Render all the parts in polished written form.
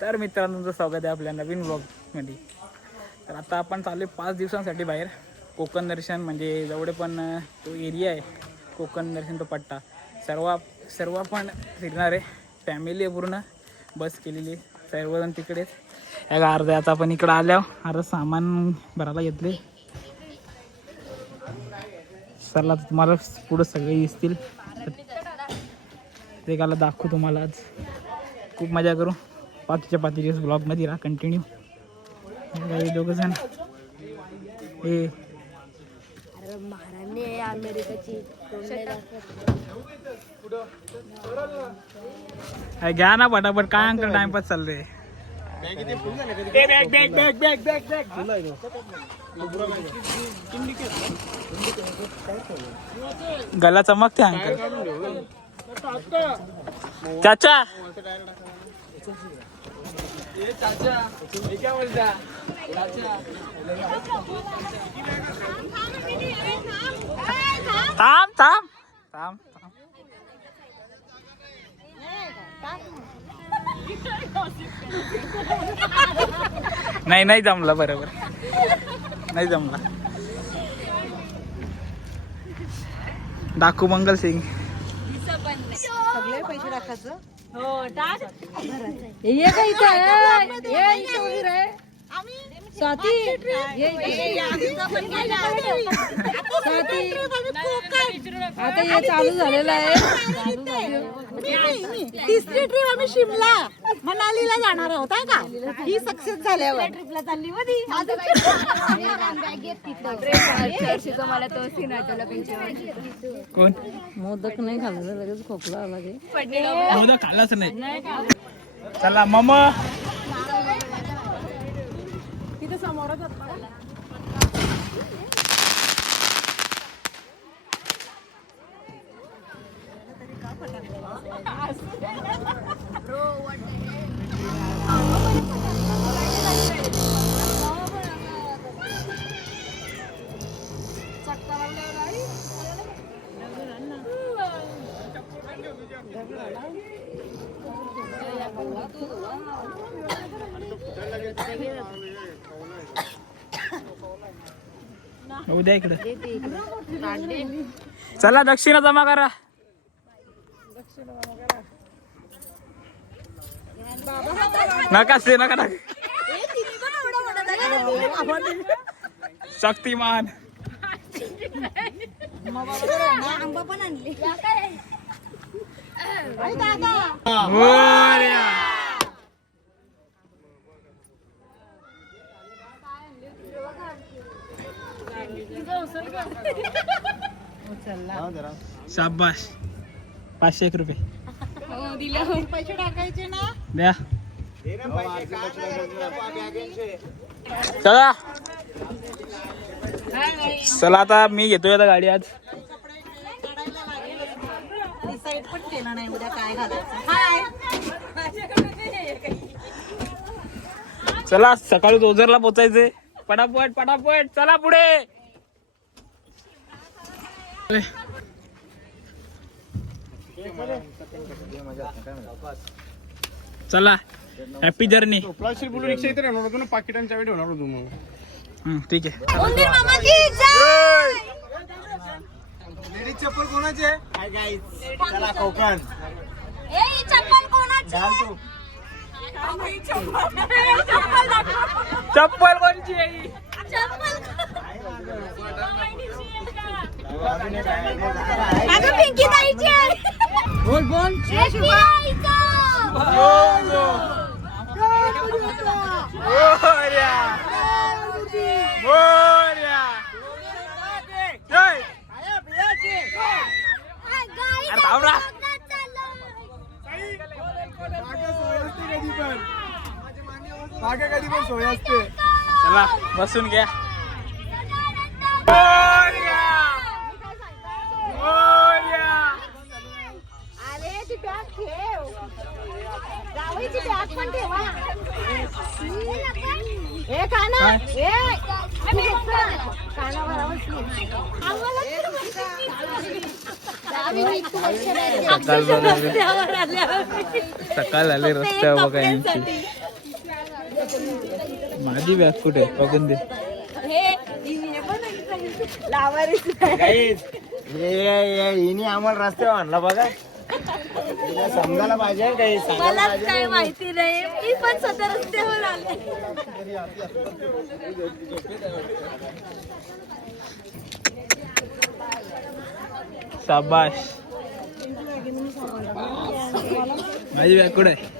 तर मित्रांनो तुमचं स्वागत आहे आपल्या नवीन व्लॉगमध्ये. तर आता आपण चालू आहे 5 दिवसांसाठी बाहेर. कोकण दर्शन म्हणजे जेवढे पण तो एरिया आहे कोकण दर्शन तो पट्टा सर्व आपण फिरणार आहे. फॅमिली आहे पूर्ण, बस केलेली आहे सर्वजण तिकडेच. या अर्ध्या आता आपण इकडं आल्यावर अर्ध सामान भरायला घेतले. चला तुम्हाला पुढं सगळे दिसतील, ते काला दाखवू तुम्हाला. आज खूप मजा करू. पाचच्या 5 दिवस ब्लॉगमध्ये राहा कंटिन्यू. दोघं जण हे घ्या ना पटापट. काय अंकल टाइमपास चाललंय. गला चमकते अंकल. चाचा क्या बोलता. थांब थांब थांब. नाही जमला, बरोबर नाही जमला. डाकू मंगल सिंग सगळे पैसे टाकायचं. हो टाक. ये काय इथं ये इथं उभी रे. स्वाती ये स्वाती. आता हे चालू झालेलं आहे. तिसरी ट्रिप आम्ही शिमला मनालीला जाणार आहोत आहे का. ही सक्सेस झाल्यावर ट्रिपला चालली होती. मला तो सीन आठवला. कोण मोदक नाही खाल्लं लगेच खोकला आला. मोदक खाल्लाच नाही. चला मम्मा तिथे समोरच उद्या इकडे. चला दक्षिणा जमा करा. नका शक्तिमान. आंबा पण आणली. शाबाश. 501 रुपये पैसे टाकायचे ना. द्या. चला चला आता मी घेतोय आता गाडी. आज डिसाईड पण केलं नाही उद्या काय घालायचं. चला सकाळी ओझरला पोचायचे. पटापट पटापट चला पुढे. चला हॅपी जर्नी. रिक्षा इथे राहणार होतो ना, पाकिटांच्या वेळी होणार होतो मग. ठीक आहे. लेडीज चप्पल कोणाची आहे. चला कोकण. चप्पल कोणची आहे. पिंकी ताईची आहे. बोल बोल. कधी पण सोय असते. चला बसून घ्या. अरे ती बॅग ठेव. जावईची बॅग पण ठेवा. हे काना कानावर सकाळ सकाळ झाले रस्त्यावर बघा यांची. माझी बॅग कुठे बघून दे. हिने आम्हाला रस्त्यावर आणला बघा. समजायला पाहिजे काही सांगायला पाहिजे. काय माहिती नाही, मी पण स्वतः रस्त्यावर आले. शाबाश. माझी बॅग कुठे आहे?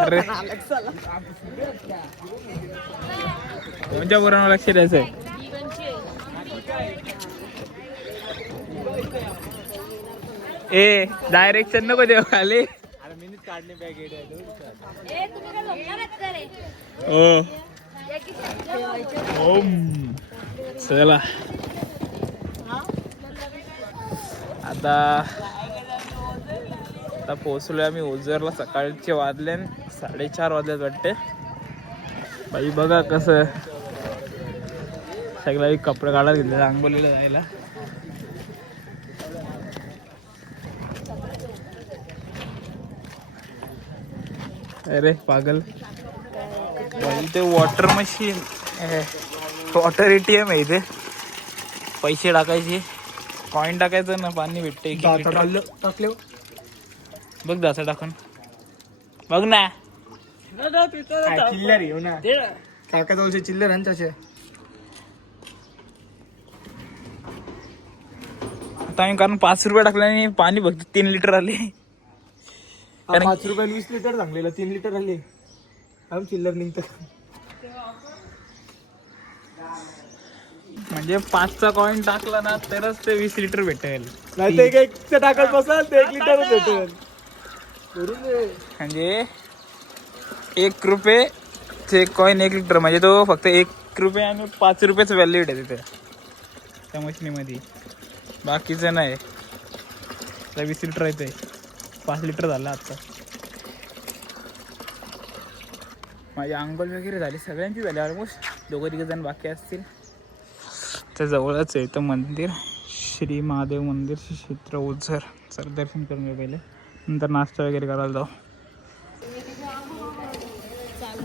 अरे कोणत्या पोरांना लक्ष द्यायचंय? ए डायरेक्शन नको देऊ खाली. हो चला आता पोहोचलोय आम्ही ओझरला. सकाळचे वाजले 4:30 वाजलेत वाटते. बाई बघा कसं सगळ्या कपडे काढत घेतले रांगोलीला जायला. अरे पागल बाई, ते वॉटर मशीन वॉटर ATM आहे. इथे पैसे टाकायचे, कॉइन टाकायचं ना, पाणी भेटते. टाकले बघ दासा टाकून बघ ना. चिल्लर येऊ ना काका जवळचे चिल्लर आणि तसे. आता आम्ही कारण 5 रुपये टाकल्याने पाणी बघ 3 लिटर आले. 5 रुपयाला 20 लिटर सांगलेलं 3 लिटर आले. आम चिल्लर निघत म्हणजे 5चा कॉइन टाकला ना तरच ते 20 लिटर भेटेल. नाही ते एक टाकत बसाल ते 1 लिटरच भेटेल. म्हणजे 1 रुपये कॉइन 1 लिटर म्हणजे तो फक्त 1 रुपये आणि 5 रुपयेच व्हॅल्यूड आहे तिथे त्या मशिनीमध्ये. बाकीचं नाही. 20 लिटर आहे ते 5 लिटर झालं आता. माझी आंघोळ वगैरे झाली, सगळ्यांची झाली ऑलमोस्ट. 2-3 जण बाकी असतील. त्या जवळच आहे इथं मंदिर, श्री महादेव मंदिर, श्री क्षेत्र ओझर. चल दर्शन करून घ्या पहिले, नंतर नाश्ता वगैरे करायला जाऊ.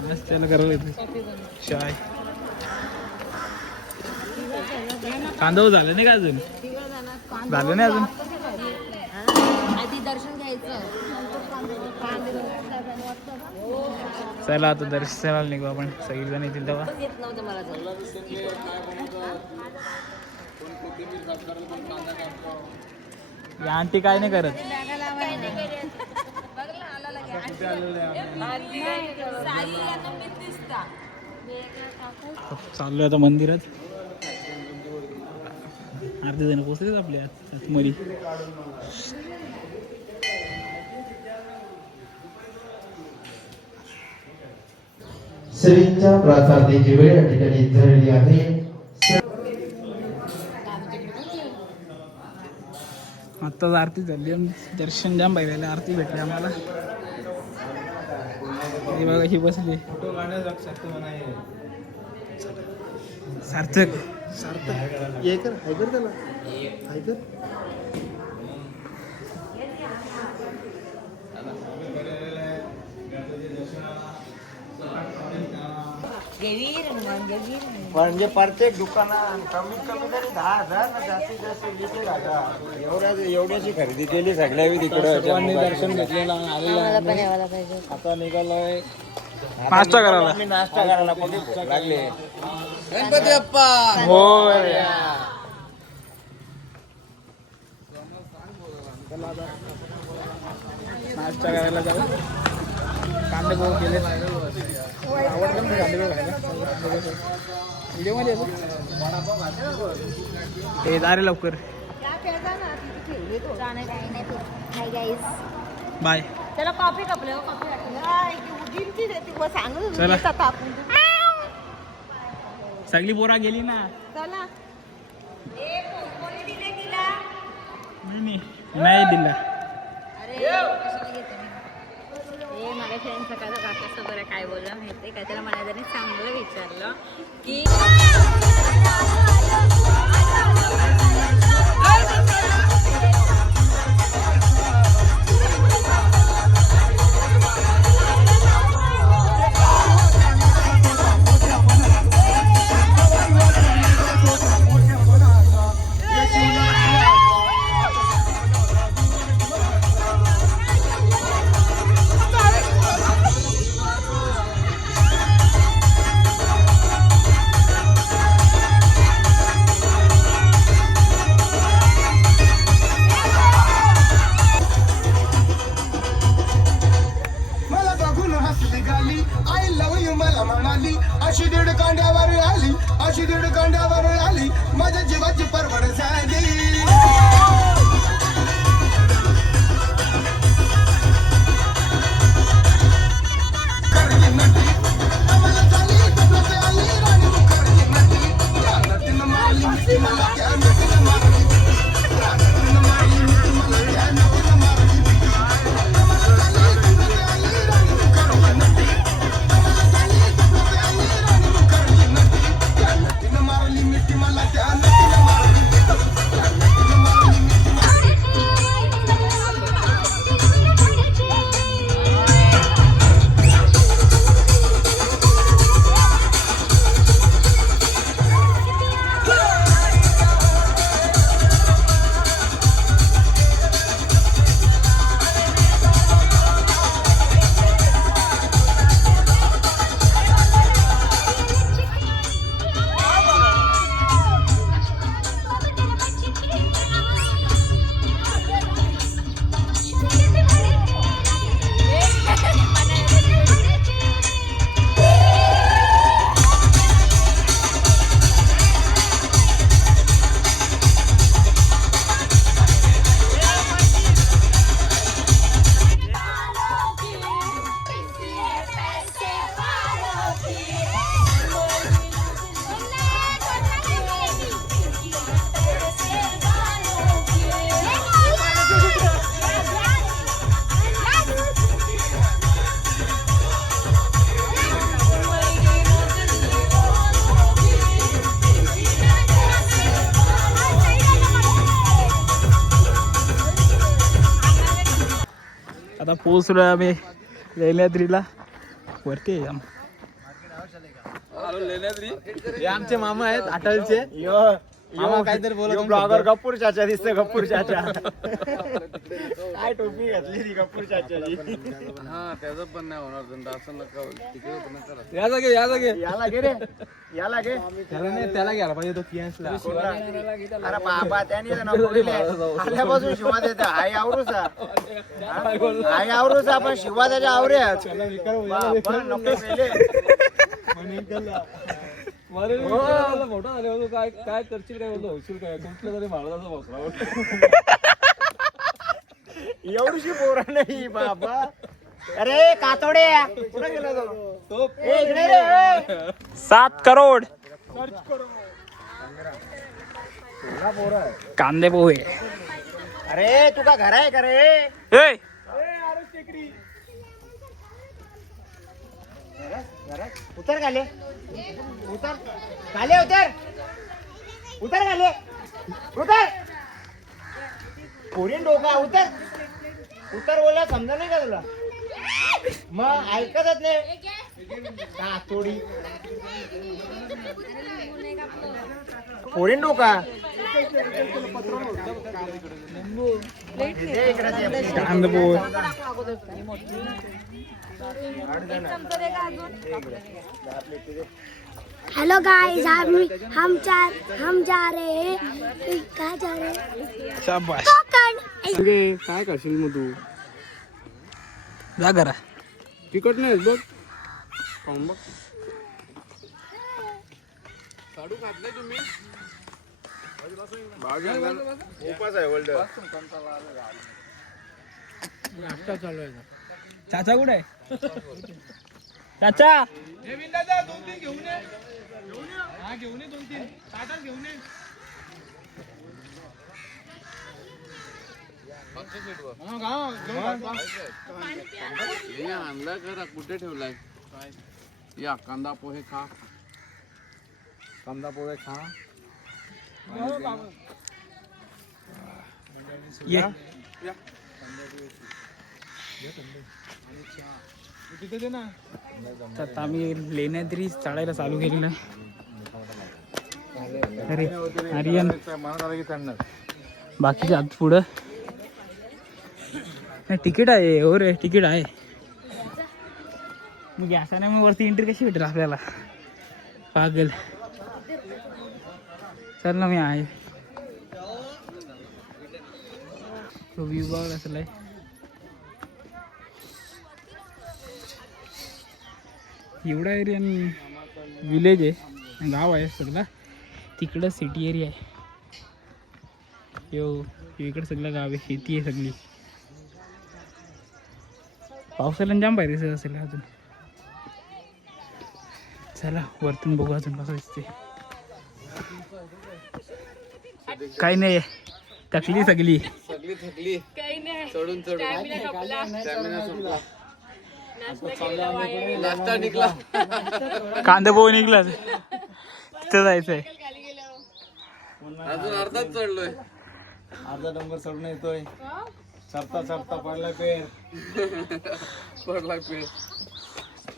नाश्त्याला करायला येते चाय. कांदा झालं नाही का अजून? झालं नाही अजून. आधी दर्शन घ्यायचं. चला आता दर्शनाला निघू आपण. सगळेजण येतील तेव्हा. येत नव्हतं मला जाऊ. या आंटी काय नाही करत. चाललोय आता मंदिरात. अर्धे जण पोचलेच आपल्या आतमध्ये. श्रींच्या प्रार्थनेची वेळ या ठिकाणी धरली आहे. आत्ताच आरती झाली. दर्शन जाम पाहिजे, आरती भेटली आम्हाला. बघा ही बसली सार्थक. ये कर हाय कर त्याला हाय कर. म्हणजे प्रत्येक दुकानात कमीत कमी तरी 10,000 ना, जास्तीत जास्त 20,000. एवढ्याची खरेदी केली सगळ्या तिकडे. दर्शन घेतलेलं आलेलं. आता निघालोय नाश्ता करायला. आम्ही नाश्ता करायला भूक लागले. गणपती बाप्पा. होय नाश्ता करायला जाऊ. कांदे पोहे केले. आवडतं ना कांदे पोहे खायला. व्हिडिओ मध्ये येतो हे. जा रे लवकर. बाय. चला कॉफी कपले. चला सगळी पोरा गेली ना. नाही दिला. माझ्या फ्रेंड सकाळचा काकाचं बरं काय बोललं माहिती काय, त्याला मला त्याने चांगलं विचारलं की मला बघून हसली गाली आय लव यू मला म्हणाली अशी दीड कांड्यावर आली अशी दीड कांड्यावर आली माझ्या जीवाची परवड झाली करगी नटी आम्हाला झाली डोके आली राणी तू करगी नटी त्या नटीनं मारली मिठी मला त्या नटीनं मारली त्या नटीनं मारली मिठी मला त्या नटीनं मारली आम्हाला झाली डोके आली राणी तू करगी नटी आम्हाला झाली डोके आली राणी तू करगी नटी त्या नटीनं मारली मिठी मला त्या नटीनं मारली त्या नटीनं मारली मिठी मला आता पोहोचलो आम्ही लेण्याद्रीला वरती आहे आम. हे आमचे मामा आहेत अटलचे मामा काहीतरी बोलत ब्लॉगर गप्पूर चाचा दिसते गप्पूर चाचा काय टोपी घातली ती गप्पूर चाचाची हा त्याचं पण नाही होणार धंदा असं नका तिकडे पण नका राहू. या जागे याला घे रे याला घे त्याला घ्यायला पाहिजे तो कियांसला. अरे बाबा त्याने तर नको दिले. आल्यापासून शिवा देत हाय आवरूसा हाय आवरूसा पण शिवा त्याच्या आवऱ्याच बाबा, नको मेले. मोठा झाले होतो काय काय करशील काय बोलतो होशील काय कुठलं तरी महाराजाचा भोसरा एवढीशी पोरं नाही बाबा. अरे कातोडे कुठे गेला तो ए, इकडे रे 7 करोड कांदे पोहे. अरे तुका घर आहे का रे ए उतर गाले उतर गाले उतर उतर गाले उतर पोरीन डोका उतर उतर बोला समजा नाही का तुला मग ऐकतच नाही कातोडी पोरीन डोका कांदे पोहे हेलो गाइस हम जा रहे हैं कहाँ जा रहे हैं शाबाश. कोकण. काय करशील मग तू जा करा तिकट नाही बघ पाहून बघ साडू खातले तुम्ही उपास आहे वर्ल्ड चाचा कुठे आहे चाचा आणला करा कुठे ठेवलाय या कांदा पोहे खा कांदा पोहे खा ये तर आता आम्ही लेण्याद्री चढायला चालू केलेलं आहे. अरे आर्यन बाकीच्या आत पुढं नाही तिकीट आहे. हो रे तिकीट आहे. मग असं नाही मग वरती एंट्री कशी भेटेल आपल्याला पागल. चल ना मी आहे. तो व्ह्यू बघ कसला आहे. एवढा एरिया विलेज आहे गाव आहे सगळा. तिकडं सिटी एरिया आहे. इकडं सगळं गाव आहे शेती आहे सगळी. पावसाला जाम बाहेर दिसत असेल अजून. चला वरतून बघू अजून कसं दिसते. काही नाही थकली सगळी थकली चढून नाश्ता निघला. कांदा पोहे निघला तिथं जायचंय. अजून अर्धाच चढलोय. अर्धा डोंगर चढून येतोय. चढता चढता पडला पेर.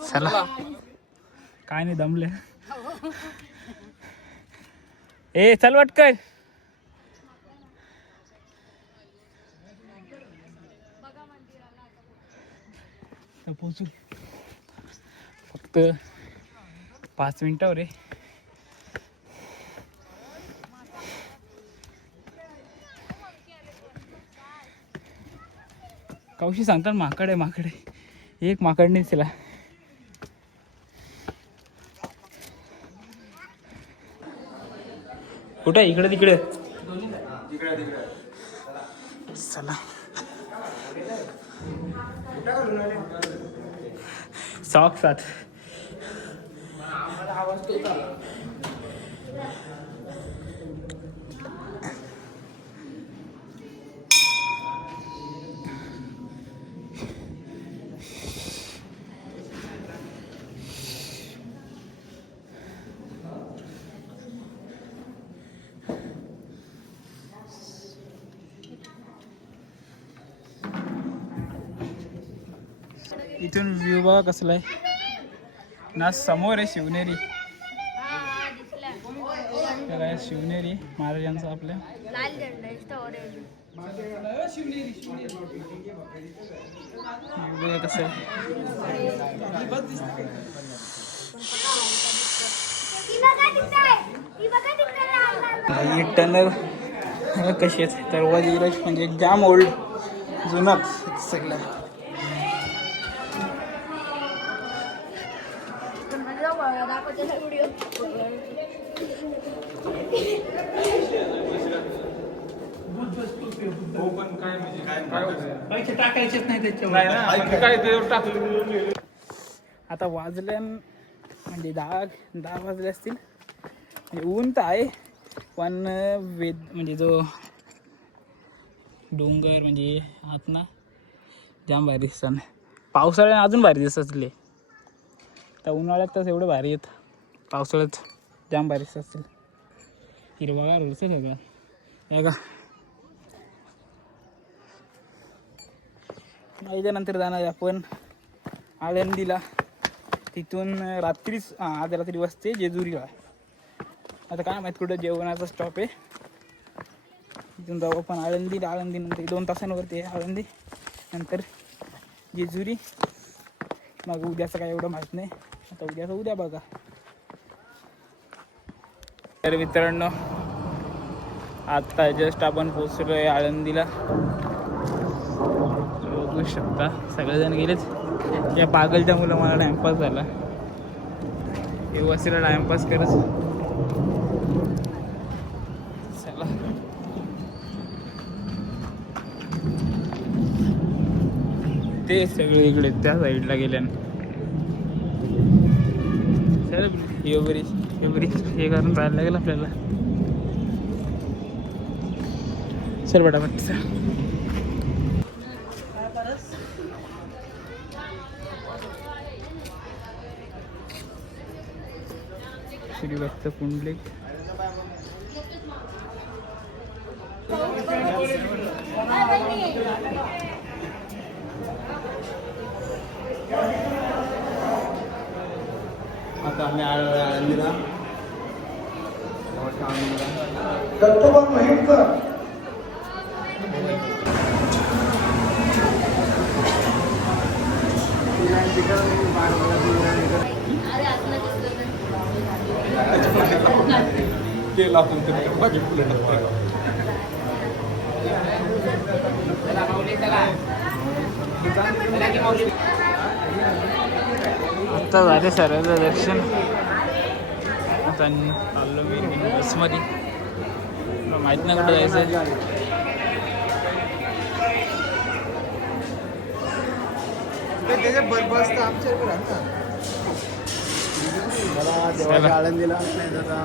चला काय नाही दमले. ए चल वाटकर. पोचू फक्त 5 मिनिटावर आहे. कौशी सांगतात माकड आहे. एक माकड नाही तिला. कुठे इकडे तिकडे चला. सॉक्स आत. इथून व्ह्यू बघा कसला आहे ना. समोर आहे शिवनेरी. काय शिवनेरी महाराजांचं आपल्या. बघा कसं आहे. टनल कशी आहेत दरवाजे म्हणजे जाम ओल्ड जुनाच सगळं. पैसे टाकायचेच नाही त्याच्यावर. आता वाजल्या म्हणजे 10 वाजले असतील. म्हणजे ऊन तर आहे पण म्हणजे जो डोंगर म्हणजे आत ना जाम भारी दिसतात. पावसाळ्यात अजून भारी दिसत असले. तर उन्हाळ्यात तर एवढं भारी येत. पावसाळ्यात जाम भारी दिसत असतील. हिरवागार होतं सगळं. हे का त्यानंतर जाणार आपण आळंदीला. तिथून रात्रीच आज रात्री वाजते जेजुरीला. आता काय माहीत कुठं जेवणाचा स्टॉप आहे. तिथून जाऊ आपण आळंदीला. आळंदीनंतर 2 तासांवरती आहे आळंदी. नंतर जेजुरी. मग उद्याचं काय एवढं माहीत नाही. आता उद्याचं उद्या बघा. तर मित्रांनो आता जस्ट आपण पोचलो आहे आळंदीला. बघू शकता सगळेजण गेलेच. या पागलच्या मुलं मला टाइमपास झाला. व्यवस्थित टाइमपास करत चला. ते सगळे इकडे त्या साईडला गेल्यानं. चल हे करून जायला लागेल आपल्याला. चल पटापट. श्री भक्त पुंडलिक आता आम्ही आळंदीला दत्तोबा महिमकर आता झाले सर्व दर्शन. आता चाललो मी बसमध्ये. तुला माहित नाही कुठं जायचं. आळंदीला नाही दादा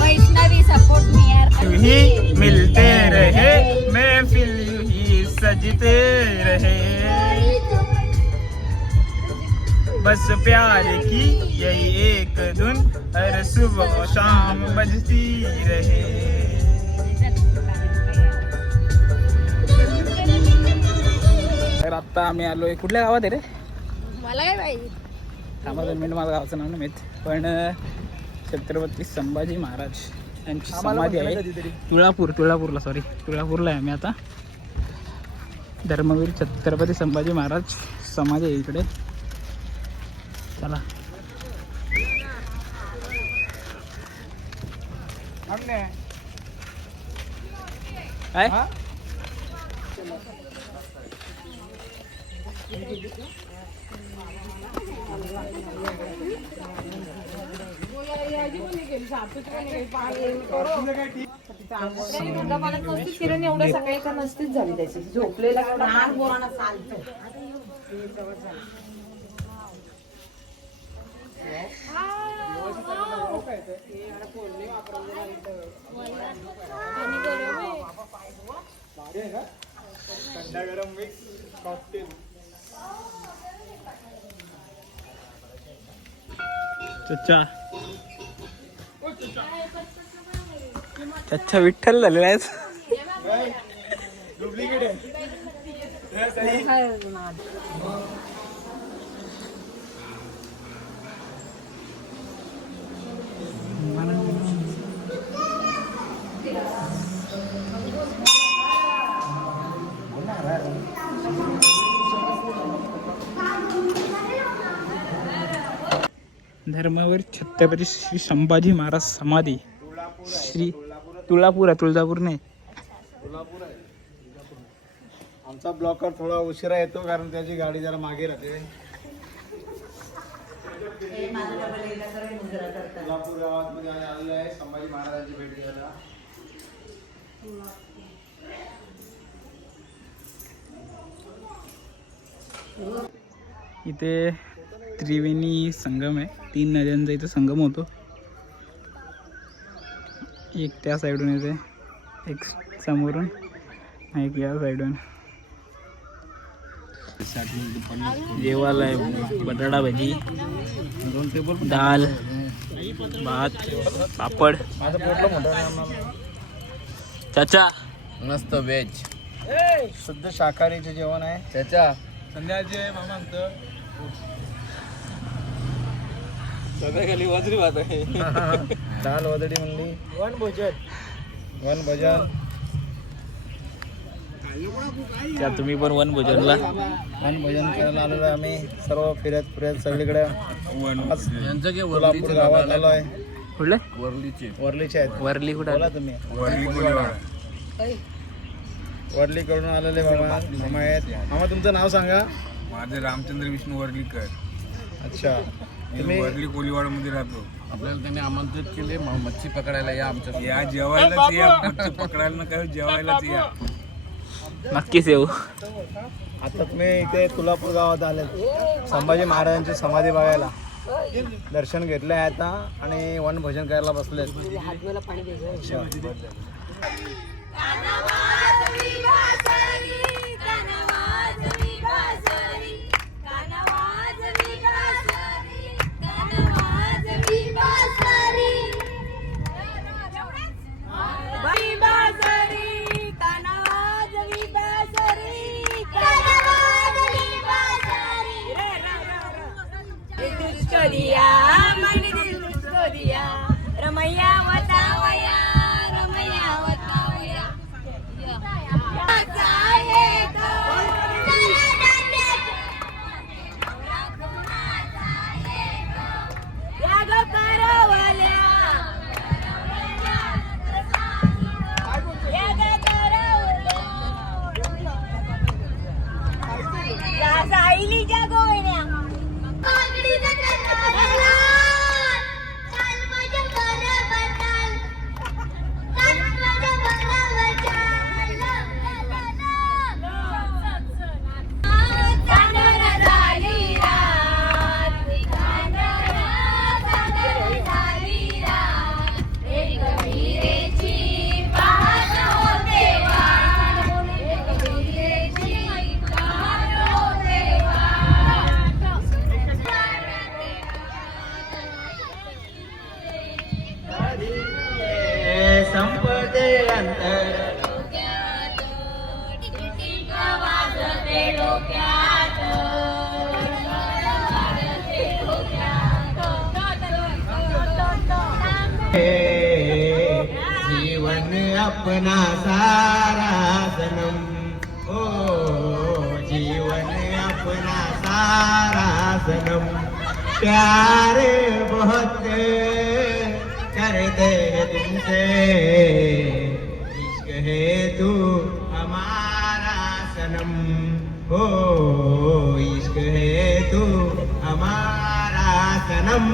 वैष्णवी सपोर्ट मी यार. ही मिलते रहे महफिल ही सजते रहे, बस प्यार की यही एक धुन हर सुबह और शाम बजती रहे. तर आता आम्ही आलोय कुठल्या गावात आहे रे? मला काय पाहिजे. थांबा 2 मिनिट, माझं गावाचं नाव नाही माहीत, पण छत्रपती संभाजी महाराज यांची समाधी आहे तुळापूरला आहे आम्ही आता. धर्मवीर छत्रपती संभाजी महाराज समाधी आहे इकडे. चला काय एवढ्या सकाळी का नसतीच झाली त्याची झोपलेला लहान पोरांना चालतं. चच्चा विठ्ठल झालेला आहेस. धर्मवीर छत्रपती श्री संभाजी महाराज समाधी श्री तुळजापूर नाही. आमचा ब्लॉकर थोडा उशिरा येतो कारण त्याची गाडी जरा मागे राहते. तुळजापूर गावात आलेलो आहे संभाजी महाराजांची भेट घ्यायला. इथे त्रिवेणी संगम आहे. 3 नद्यांचा इथे संगम होतो. एक त्या साईडून येते, एक समोरून, एक या साईडून. जेवायला आहे बटाटा भाजी, दाल भात पापड. चाचा मस्त व्हेज शुद्ध शाकाहारीचे जेवण आहे. त्याच्या संध्याचे मामा सगळ्या वजरी भात आहे. दाल वदडी म्हणली. वन भोजन त्या तुम्ही पण वन भोजनला करायला आलेलो आहे आम्ही सर्व फिरत सगळीकडे. यांचं जे कोल्हापूर गावात आलो आहे. कुठले? वरलीचे आहेत. वरली कुठे? बोला तुम्ही. वरली कडून आलेले मामा आहेत. मामा तुमचं नाव सांगा. माझं रामचंद्र विष्णू वर्लीकर. अच्छा, तुम्ही वर्ली कोलीवाड मध्ये राहतो. आपल्याला त्यांनी आमंत्रित केले मच्छी पकडायला या आमच्या. या जेवायलाच या, मच्छी पकडायला नका, जेवायलाच या. नक्कीच येऊ. आता तुम्ही इथे तुळापूर गावात आले संभाजी महाराजांची समाधी बघायला. दर्शन घेतलंय आता आणि वनभोजन करायला बसले. रमैया वतावया रमैया वतावया साईलीच्या गोवण्या संपदे अंतर जीवन अपना सारा सनम. ओ जीवन अपना सारा सनम. प्यार बहुत करते हैं तुमसे. इश्क है तू हमारा सनम. हो इश्क है तू हमारा सनम.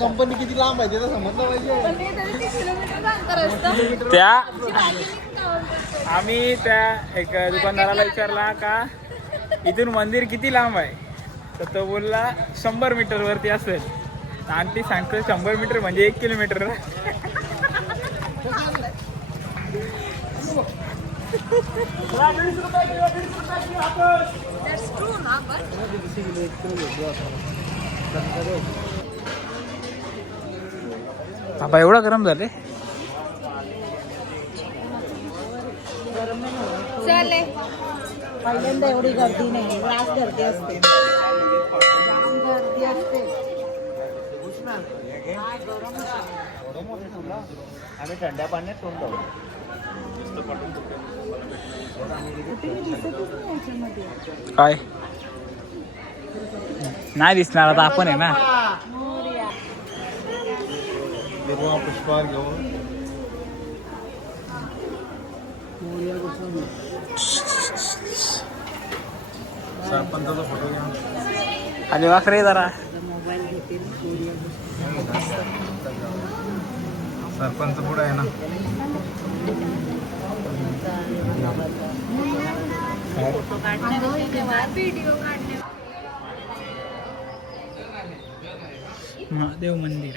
कंपनी किती लांब आहे ते समजलं पाहिजे. त्या आम्ही त्या एक दुकानदाराला विचारला का इथून मंदिर किती लांब आहे, तर तो बोलला 100 मीटर वरती असेल. आणि ती सांगतो 100 मीटर म्हणजे 1 किलोमीटर. बाबा एवढा गरम झाले. चले पहिल्यांदा एवढी गर्दी नाही, रास गर्दी असते, गर्दी असते. आम्ही थंड्या पाण्यात तोंड लावू. काय नाही दिसणार आता आपण आहे ना. सर्व पुष्पहार घेऊन सरपंचाचा फोटो घ्या. आले वाखरे जरा सरपंच पुढे आहे ना. महादेव मंदिर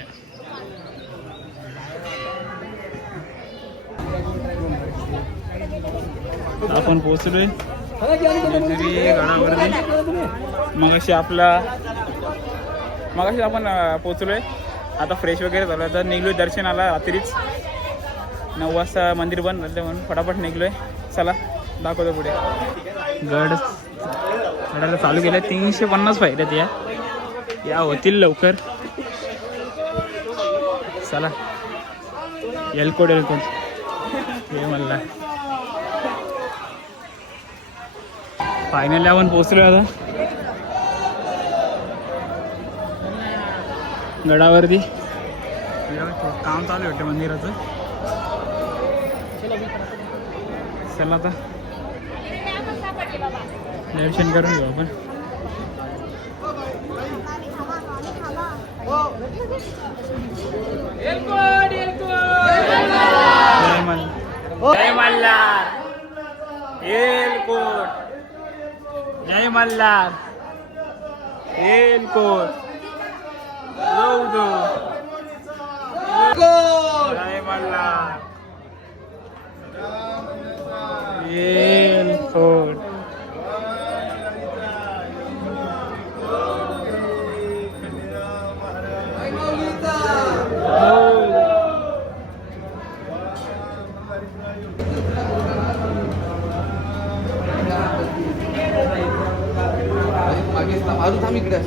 आपण पोहोचलोय जेजुरी गडावरती. मगाशी आपण पोहोचलोय. आता फ्रेश वगैरे झालं तर निघलोय दर्शनाला. रात्रीच 9 वाजता मंदिर बंद झालं म्हणून फटाफट निघलोय. चला दाखवतो पुढे. गडाला चालू केलं. 350 पायऱ्या या होतील लवकर. चला एलकोड हे मला फायनली आपण पोहोचलो आता गडावरती. काम चालू होतं मंदिराचं. चला आता दर्शन करून घेऊ आपण. जय मल्हार. एलकोट जय मल्हार. एलकोट जय मल्हार. एलकोट अजून थांब इकडे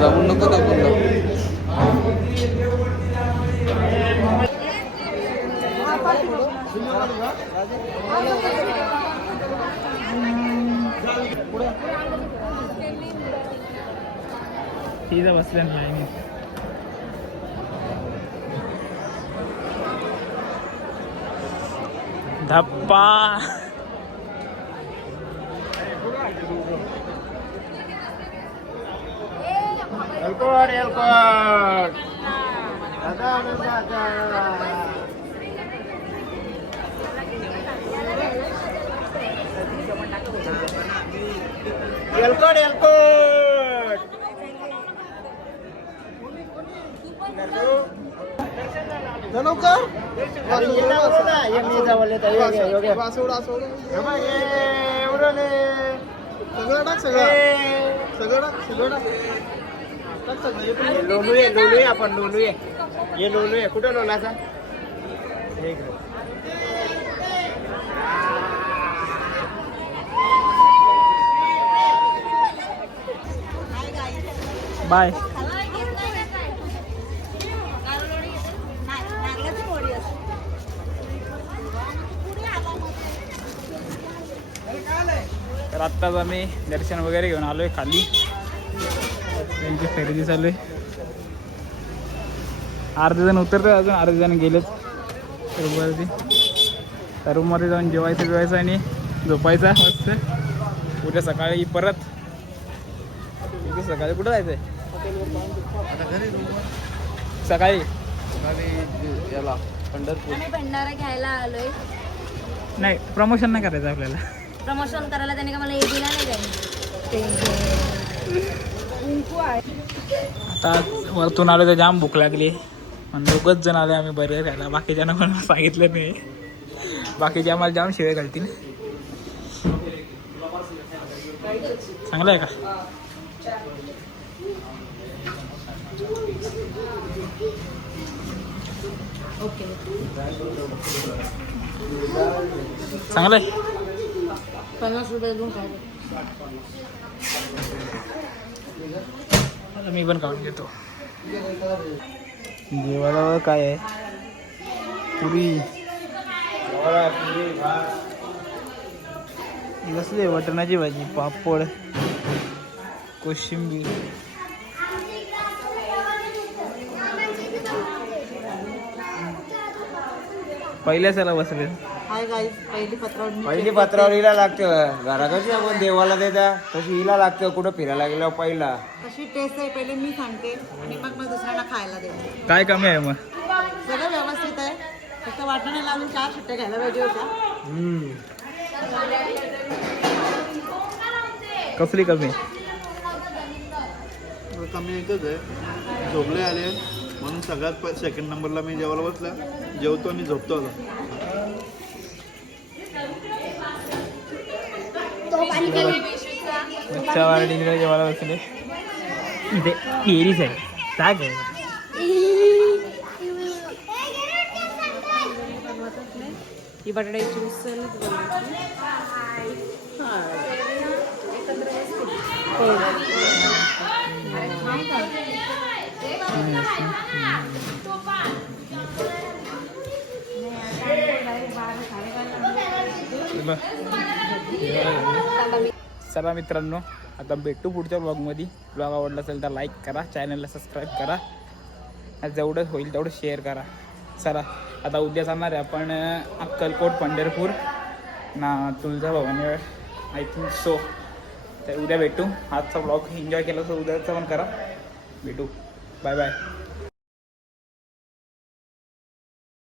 जाऊन नको दाखवून तिथं बसल्या नाही. धप्पा एलकोट एलकोट दादा एलकोट एलकोट धनुकर सगळं टाक लोलू आपण लोलू ये लोलू आहे. कुठं लोलाचा बाय. तर आत्ताच आम्ही दर्शन वगैरे घेऊन आलोय खाली. त्यांची खरेदी चालू आहे. अर्धे जण उतरले अजून अर्धे जण गेलेत रूमवरती. तर रूममध्ये जाऊन जेवायचं आणि झोपायचा मस्त. उद्या सकाळी परत. सकाळी कुठं जायचंय? सकाळी याला पंढरपूर. भंडारा घ्यायला आलोय. नाही प्रमोशन नाही करायचं आपल्याला. प्रमोशन करायला त्याने का मला हे दिला नाही आता वरतून आलो तर जाम भूक लागली. पण 2च जण आले आम्ही बर्गर खायला. बाकीच्यांना पण सांगितलं नाही. बाकीचे आम्हाला जाम शिवाय घालतील. चांगलं आहे का? चांगलं आहे. 50 रुपये देऊन खायला. मी पण खाऊन घेतो. जेवायला काय आहे? पुरी कसली वटणाची भाजी, पापड, कोशिंबीर. पहिल्या सला बसले. हाय गाईज, पहिली पत्रावळी पहिली पत्रावर हिला लागतं. घरा कशी आपण देवाला देता तशी हिला लागतं. कुठं फिरायला गेल्यावर पहिला कशी टेस्ट आहे पहिले मी सांगते आणि मग मी दुसऱ्यांना खायला देते. काय कमी आहे मग? सगळं व्यवस्थित आहे. फक्त वाटणे लावून 4 शिट्ट्या घ्यायला पाहिजे होत्या. कसली कमी? कमी एकच आहे, झोपले आले म्हणून सगळ्यात सेकंड नंबरला मी जेवायला बसला, जेवतो आणि झोपतो आता. मच्छावार डिंगरे जेवायला बसले. इथे केरीच आहे. काय काय ही बटाट्याची उसळ चला मित्रांनो, आता भेटू पुढच्या ब्लॉगमध्ये. ब्लॉग आवडला असेल तर लाईक करा, चॅनलला सबस्क्राईब करा, जेवढं होईल तेवढं शेअर करा. चला आता उद्या जाणार आहे आपण अक्कलकोट, पंढरपूर ना तुळजाभवानी, आय थिंक सो. तर उद्या भेटू. आजचा ब्लॉग एन्जॉय केला तर उद्याचा पण करा. भेटू. Bye bye.